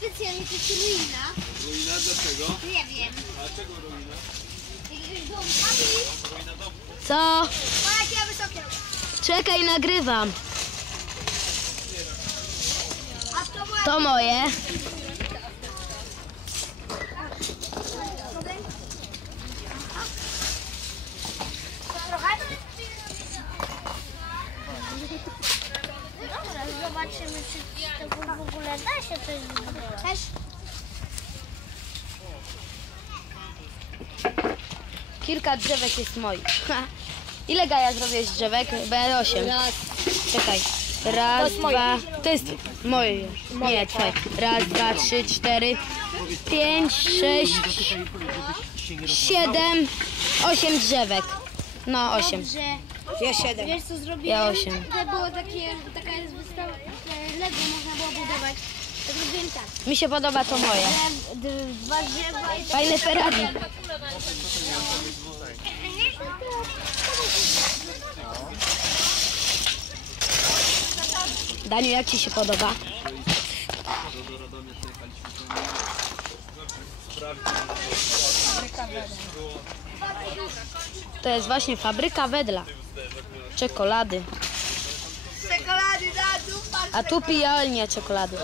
Specjalnie to jest ruina. Ruina dlaczego? Nie wiem. Dlaczego ruina? Jakiegoś domkami. Ruina domu. Co? Jakie wysokie. Czekaj, nagrywam. A to była... To moje. Trochę? Dobra, zobaczymy, czy to w ogóle da się coś? Kilka drzewek jest moich. Ha. Ile Gaja zrobiłeś drzewek? B8. Czekaj. Raz, dwa. To jest moje. Nie, twoje. Raz, dwa, trzy, cztery, pięć, sześć, siedem, osiem drzewek. No, osiem. Ja siedem. wiesz co zrobiłem? Ja osiem. To było takie, taka jest wystawa, że Lego można było budować. To zrobiłem tak. Mi się podoba to moje. Dwa drzewa i Fajne Ferrari. Daniu, jak ci się podoba? To jest właśnie fabryka wedla. Czekolady. Czekolady dupa. A tu pijalnia czekolady.